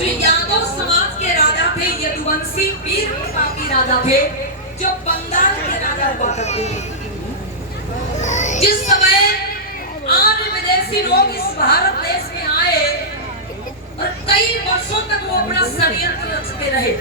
जो यादव समाज के राजा थे, यदुवंशी वीर प्रतापी राजा थे, जो बंगाल के राजा हुआ करते थे। जिस समय आर्य विदेशी लोग इस भारत देश में आए और कई वर्षों तक वो अपना षड्यंत्र रचते रहे,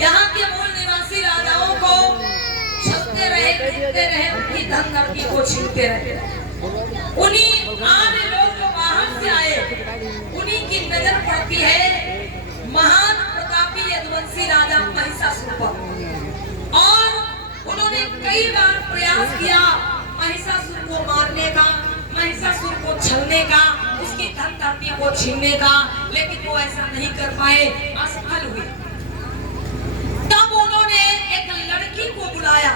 यहाँ के मूल निवासी राजाओं को छलते रहे, पीटते रहे, उनकी धन दौलत को छीनते रहे। उन्हीं आर्य लोग जो बाहर से आए, उन्हीं की नजर पड़ती है महान प्रतापी यदुवंशी राजा महिषासुर पर, और उन्होंने कई बार प्रयास किया महिषासुर को मारने का, महिषासुर को छलने का, उसकी धन दौलत को छीनने का, लेकिन वो ऐसा नहीं कर पाए, असफल हुए। तब उन्होंने एक लड़की को बुलाया,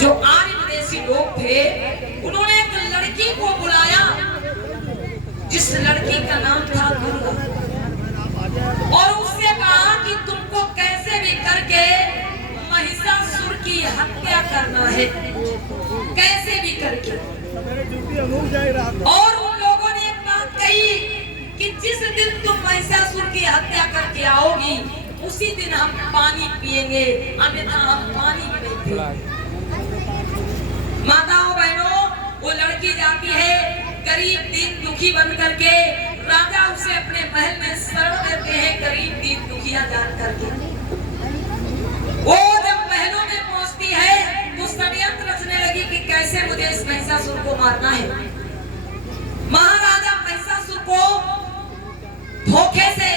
जो आर्य विदेशी लोग थे, उन्होंने एक लड़की को बुलाया जिस लड़की का नाम था दुर्गा, और उससे कहा कि तुमको कैसे भी करके महिषासुर की हत्या करना है, कैसे भी करके। और उन लोगों ने एक बात कही कि जिस दिन तुम महिषासुर की हत्या करके आओगी, उसी दिन हम पानी पिएंगे, अन्यथा हम पानी नहीं पिएंगे। माताओं बहनों, वो लड़की जाती है गरीब दीन दुखी बन करके, राजा उसे अपने महल में शरण देते हैं गरीब दीन दुखिया जान करके। वो जब महलों में पहुंचती है तो षड्यंत्र रचने लगी कि कैसे मुझे इस महिषासुर को मारना है। महाराजा महिषासुर को धोखे से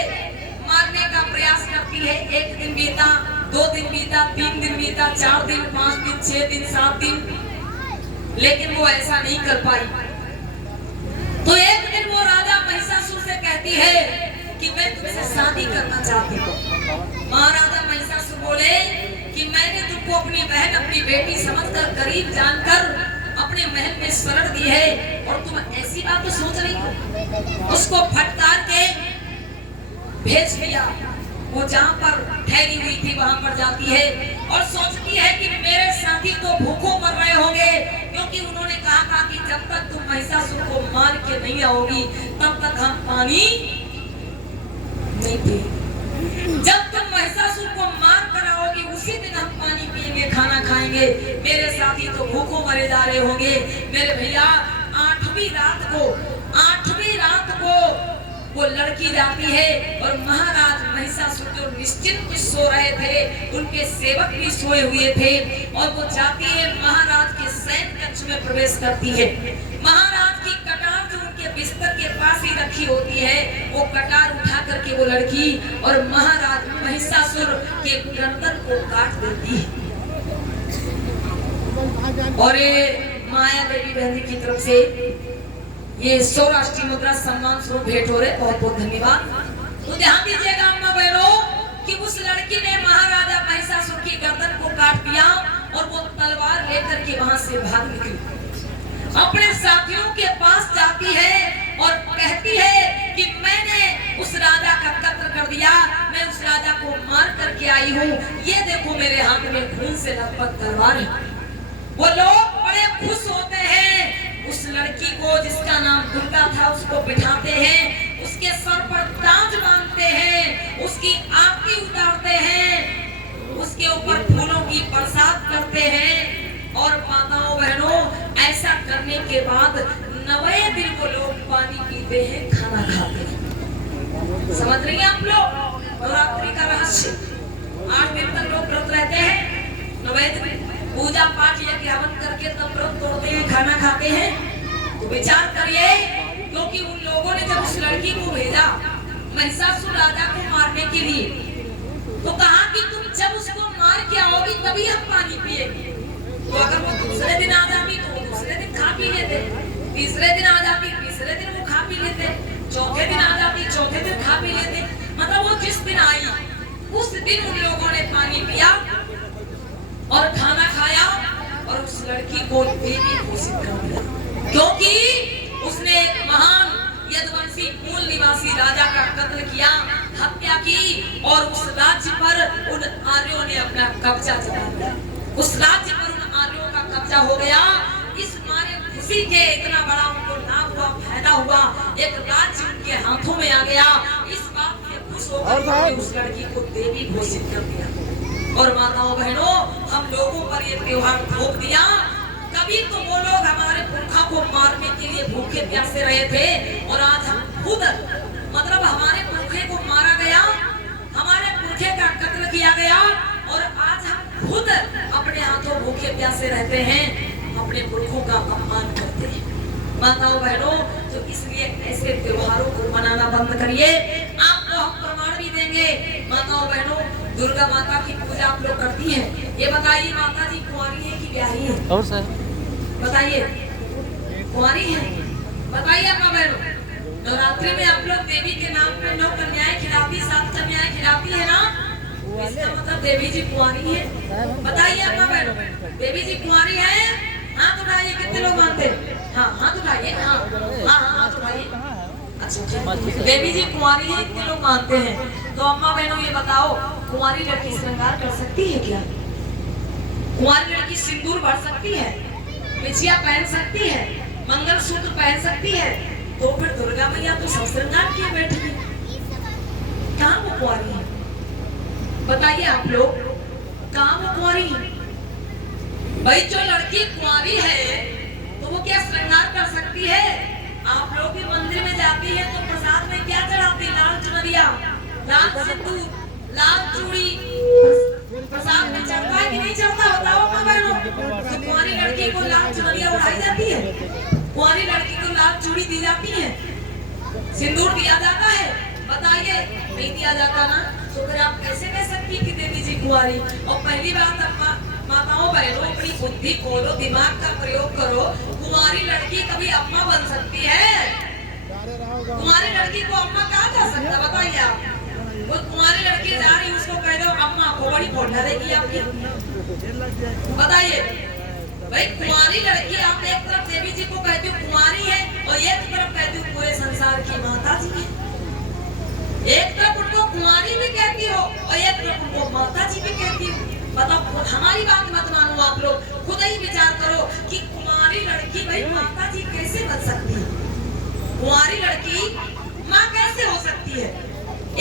मारने का प्रयास करती है। एक दिन बीता, 2 दिन बीता, 3 दिन बीता, 4 दिन, 5 दिन, 6 दिन, 7 दिन, लेकिन वो ऐसा नहीं कर पाई। तो एक दिन वो राजा महिषासुर से कहती है कि मैं तुमसे शादी करना चाहती हूँ। महाराजा महिषासुर बोले कि मैंने तुमको अपनी बहन, अपनी बेटी समझकर, गरीब जानकर अपने महल में शरण दी है, और तुम ऐसी बात तो सोच रही हो। उसको फटकार के भेज दिया। वो जहाँ पर ठहरी हुई थी वहाँ पर जाती है और सोचती है कि मेरे साथी तो भूखों मर रहे होंगे, क्योंकि उन्होंने कहा था कि जब तक तुम महिषासुर को मार के नहीं आओगी तब तक हम पानी नहीं पिएंगे। जब तुम महिषासुर को मार कर आओगी उसी दिन हम पानी पिएंगे, खाना खाएंगे। मेरे साथी तो भूखों मरे जा रहे होंगे। मेरे भैया, 8वीं रात को वो लड़की जाती है और महाराज महिषासुर जो निश्चिंत सो रहे थे, उनके सेवक भी सोए हुए थे, और वो जाती है महाराज के शयन कक्ष में प्रवेश करती है। महाराज की कटार जो उनके बिस्तर के पास ही रखी होती है, वो कटार उठा करके वो लड़की और महाराज महिषासुर के गर्दन को काट देती है। और ये माया देवी बहन की तरफ से ये 100 राष्ट्रीय मुद्रा सम्मान स्वरूप भेंट हो रहे, बहुत बहुत धन्यवाद। तो ध्यान दीजिएगा अम्मा बहनों कि उस लड़की ने महाराजा महिषासुर की गर्दन को काट दिया और वो तलवार लेकर के वहां से भाग निकली। अपने साथियों के पास जाती है और कहती है कि मैंने उस राजा का कत्ल कर दिया, मैं उस राजा को मार करके आई हूँ, ये देखो मेरे हाथ में खून से लथपथ तलवार है। वो लोग बड़े खुश होते हैं। उस लड़की को जिसका नाम दुर्गा था उसको बिठाते हैं, उसके सर पर ताज बांधते हैं, उसकी आरती उतारते हैं, उसके ऊपर फूलों की बरसात करते हैं। और माताओं बहनों, ऐसा करने के बाद 9वें दिन वो लोग पानी पीते हैं, खाना खाते हैं। समझ रही हैं आप लोग नवरात्रि का रहस्य? 8 दिन तक लोग व्रत रहते हैं, 9वें दिन पूजा पाठ यज्ञ हवन करके तब व्रत तोड़ते हैं, खाना खाते हैं। तो विचार करिए, क्योंकि उन लोगों ने जब उस लड़की को भेजा महिषासुर राजा को मारने के लिए, तो कहा कि तुम जब उसको मार के आओगी तभी हम पानी पिएंगे। तो अगर वो दूसरे दिन आ जाती तो वो दूसरे दिन खा पी लेते, तीसरे दिन आ जाती तीसरे दिन वो खा पी लेते, चौथे दिन आ जाती चौथे दिन खा पी लेते। मतलब वो जिस दिन आई उस दिन उन लोगों ने पानी पिया और खाना खाया और उस लड़की को देवी घोषित कर दिया, क्योंकि उसने एक महान यदुवंशी मूल निवासी राजा का कत्ल किया, हत्या की, और उस राज्य पर उन आर्यों ने अपना कब्जा जमा लिया। उस राज्य पर उन आर्यों का कब्जा हो गया। इस मारे खुशी के इतना बड़ा उनको लाभ हुआ, फायदा हुआ, एक राज्य उनके हाथों में आ गया। इस होकर उन्होंने उस लड़की को देवी घोषित कर दिया। और माताओं बहनों, हम लोगों पर ये त्योहार थोप दिया। कभी तो वो लोग हमारे पुरखा को मारने के लिए भूखे प्यासे रहे थे, और आज हम खुद मतलब हमारे पुरखे को मारा गया, हमारे पुरखे का कत्ल किया गया, और आज हम खुद अपने हाथों भूखे प्यासे रहते हैं, अपने पुरखों का अपमान करते हैं। माताओं बहनों, तो इसलिए ऐसे त्योहारों को मनाना बंद करिए। आपको हम प्रमाण भी देंगे। माताओं बहनों, दुर्गा माता की पूजा आप लोग करती हैं, ये बताइए माता जी कुंवारी है कि ब्याही है? और सर बताइए, कुंवारी है? बताइए अपना बहनों, नवरात्रि में आप लोग देवी के नाम पे 9 कन्याएं खिलाती, 7 कन्याएं खिलाती है ना, इसका मतलब देवी जी कुंवारी है। बताइए अपना बहनों, देवी जी कुंवारी है? हाथ उठाइए, कितने लोग मानते हैं? हाँ हाथ उठाइए, हाँ हाँ हाथ उठाइए। अच्छा, देवी जी कुंवारी है, इतने लोग मानते हैं। तो अम्मा बहनों ये बताओ, कुंवारी लड़की श्रृंगार कर सकती है क्या? कुंवारी लड़की सिंदूर भर सकती है, बिछिया पहन सकती है, मंगलसूत्र पहन सकती है? तो फिर दुर्गा मैया तो सब श्रृंगार किए बैठी है, कहाँ वो कुंवारी है? बताइए आप लोग, कहाँ वो कुंवारी है? भाई जो लड़की कुंवारी है तो वो क्या श्रृंगार कर सकती है? आप लोग भी मंदिर में जाती है तो प्रसाद में क्या चढ़ाती? लाल चुनरिया, लाल सिंदूर, लाल चूड़ी प्रसाद में चढ़ता है कि नहीं चढ़ता? बताओ अपना बहनों। तो कुंवारी लड़की को लाल चुनरिया उड़ाई जाती है, कुंवारी लड़की को लाल चूड़ी दी जाती है, सिंदूर दिया जाता है? बताइए, नहीं दिया जाता ना, तो फिर आप कैसे कह सकती कि देवी जी कुंवारी? और पहली बात अम्मा माताओं बहनों, अपनी बुद्धि खोलो, दिमाग का प्रयोग करो। कुंवारी लड़की कभी अम्मा बन सकती है? कुंवारी लड़की को अम्मा कहा जा सकता? बताइए आप। वो कुंवारी लड़की जा रही, उसको कह दो अम्मा, को बड़ी फोड़ा देगी आपकी। बताइए भाई, कुंवारी लड़की आप एक तरफ देवी जी को कहती हो कुंवारी है, और एक तरफ कहती हो पूरे संसार की माता जी है। एक तरफ उनको कुंवारी भी कहती हो और एक तरफ उनको माता जी भी कहती हो। बताओ, हमारी बात मत मानो, आप लोग खुद ही विचार करो कि कुंवारी लड़की भाई माता जी कैसे बन सकती है? कुंवारी लड़की माँ कैसे हो सकती है?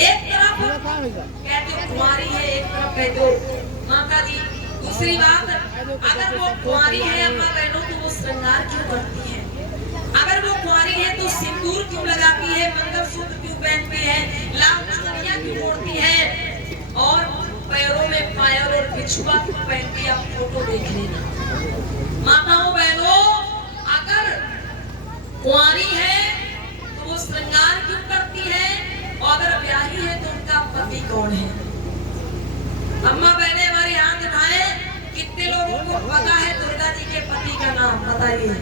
एक तरफ कहते हो कुंवारी है, एक तरफ कहते हो माता जी। दूसरी बात, अगर वो कुंवारी है अम्मा बहनों, तो वो श्रृंगार क्यों करती है? अगर वो कुंवारी है तो सिंदूर क्यों लगाती है, मंगलसूत्र क्यों पहनती है, लाल चुनरिया क्यों ओढ़ती है, और पैरों में पायल और बिछुआ क्यों पहनती है? आप फोटो देख लेना। माताओं बहनों, अगर कुंवारी है तो वो श्रृंगार क्यों करती है, और अगर ब्याही है तो उनका पति कौन है? अम्मा बहने हमारी हाथ उठाए, कितने लोगों को पता है दुर्गा जी के पति का नाम? बताइए।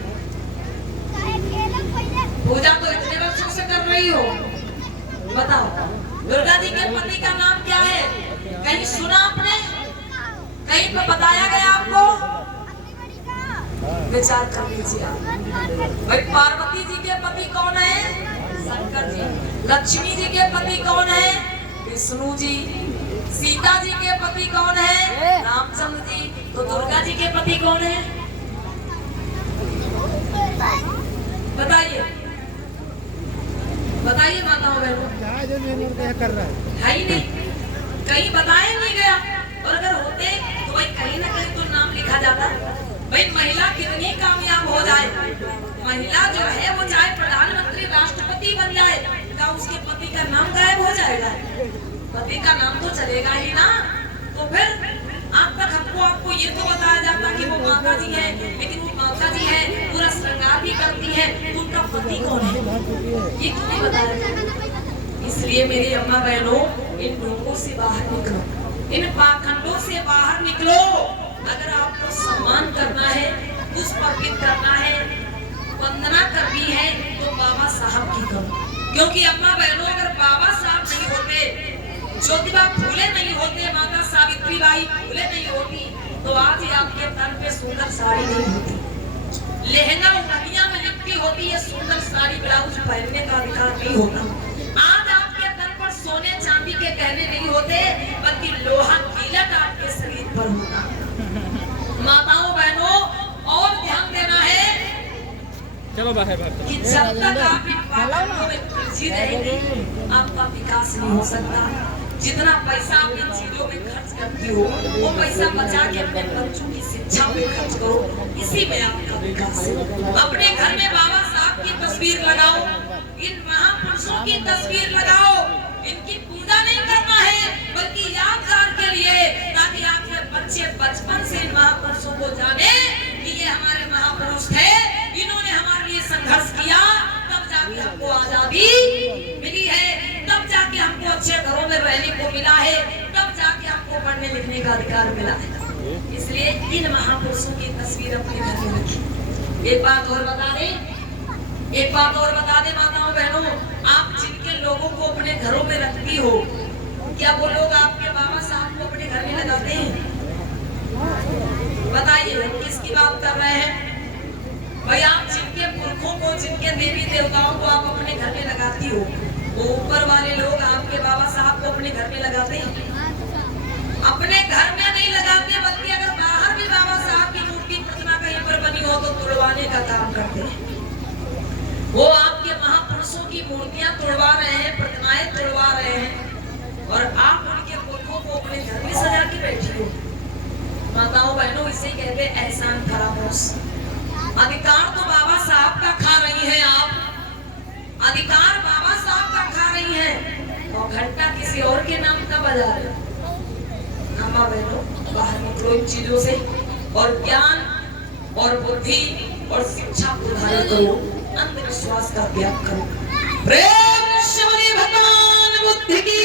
पूजा तो इतने वर्षों से कर रही हो, बताओ दुर्गा जी के पति का नाम क्या है? कहीं सुना आपने? कहीं पे बताया गया आपको? विचार कर लीजिए आप। भाई पार्वती जी के पति कौन है? शंकर जी। लक्ष्मी जी के पति कौन है? विष्णु जी। सीता जी के पति कौन है? रामचंद्र जी। तो दुर्गा जी के पति कौन है? बताइए, बताइए माताओं बहनों। कर रहा है ही नहीं, कहीं बताया नहीं गया, और अगर होते तो भाई कहीं ना कहीं तो नाम लिखा जाता। भाई महिला कितनी कामयाब हो जाए, महिला जो है वो चाहे प्रधानमंत्री राष्ट्रपति बन जाए, क्या उसके पति का नाम गायब हो जाएगा? पति का नाम तो चलेगा ही ना। तो फिर आज तक आपको ये तो बताया जाता कि वो माता जी है, लेकिन वो माता जी है, पूरा श्रृंगार भी करती है, तो उनका पति कौन है ये क्यों नहीं बताया जाता? इसलिए मेरी अम्मा बहनों, इन ढोंगों से बाहर निकलो, इन पाखंडों से बाहर निकलो। अगर आपको सम्मान करना है, पुष्प अर्पित करना है, वंदना करनी है, तो बाबा साहब की करो। क्योंकि अम्मा बहनों, अगर बाबा साहब नहीं होते, ज्योतिबा फूले नहीं होते, माता सावित्रीबाई फूले नहीं होती, तो आज ही आपके तन पे सुंदर साड़ी नहीं होती, लहंगा उंगलियां में लिपटी होती है, सुंदर साड़ी ब्लाउज पहनने का अधिकार नहीं होता। आज आपके तन पर सोने चांदी के गहने नहीं होते, बल्कि लोहा कीलक आपके शरीर पर होता। माताओं बहनों, और ध्यान देना है, चलो बाहर कि जब तक आप इन पाखंडों में उलझी रहेंगी, आपका विकास नहीं हो सकता। जितना पैसा आप इन चीजों में खर्च करती हो, वो पैसा बचा के अपने बच्चों की शिक्षा पे खर्च करो, इसी में आपका विकास है। अपने घर में बाबा साहब की तस्वीर लगाओ, इन महापुरुषों की तस्वीर लगाओ। इनकी पूजा नहीं करना है, बल्कि यादगार के लिए, ताकि आपके बच्चे बचपन से इन महापुरुषों को जाने कि ये हमारे महापुरुष थे, इन्होंने हमारे लिए संघर्ष किया, तब जाके हमको आजादी मिली है, तब जाके हमको अच्छे घरों में रहने को मिला है, तब जाके हमको पढ़ने लिखने का अधिकार मिला है। इसलिए इन महापुरुषों की तस्वीर अपने घर में रखिए। एक बात और बता दे माताओं बहनों, आप जिनके लोगों को अपने घरों में रखती हो, क्या वो लोग आपके बाबा साहब को अपने घर में लगाते हैं? बताइए, किसकी बात कर रहे हैं भाई? आप जिनके पुरखों को, जिनके देवी देवताओं को आप अपने घर में लगाती हो, वो ऊपर वाले लोग आपके बाबा साहब को अपने घर में लगाते हैं? अपने घर में नहीं लगाते, बल्कि अगर बाहर भी बाबा साहब की मूर्ति प्रतिमा कहीं पर बनी हो तो तोड़वाने का काम करते हैं। वो आपके महापुरुषों की मूर्तियां तोड़वा रहे हैं, प्रतिमाएं तोड़वा रहे हैं, और आप उनके पुरखों को अपने घर में सजा के बैठी हो। माताओं बहनों, इसे कहते हैं एहसान फरामोश। अधिकार तो बाबा साहब का खा रही हैं आप, अधिकार बाबा साहब का खा रही हैं, और घंटा किसी और के नाम का बजा रहे हो। अम्मा बहनों, बाहर निकलो इन चीजों से, और ज्ञान और बुद्धि और शिक्षा को धारण करो, अंधविश्वास का त्याग करो। प्रेम से बोलिए भगवान बुद्ध की।